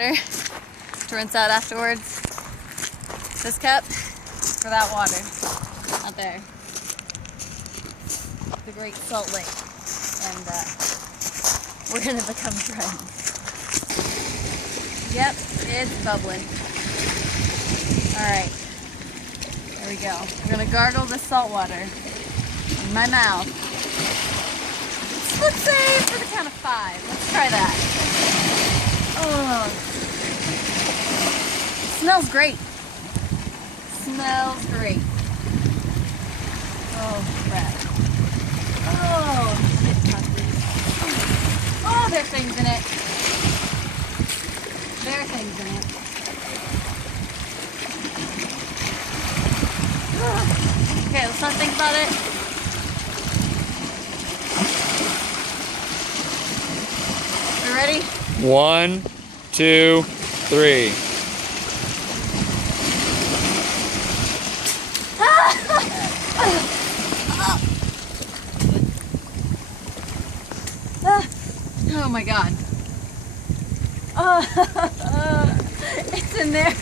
To rinse out afterwards. This cup for that water out there. The Great Salt Lake. And we're gonna become friends. Yep, it's bubbling. Alright, there we go. We're gonna gargle the salt water in my mouth. Let's say for the count of 5. Let's try that. Oh, smells great. Smells great. Oh, crap. Oh, shit puppies. Oh, there are things in it. There are things in it. Okay, let's not think about it. We ready? 1, 2, 3. Oh my god. It's in there.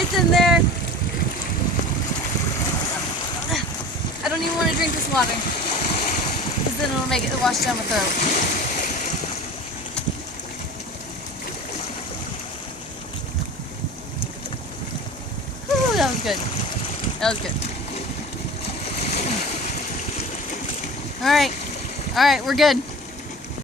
It's in there. I don't even want to drink this water, because then it'll make it wash down my throat. Whew, that was good. That was good. Alright, we're good.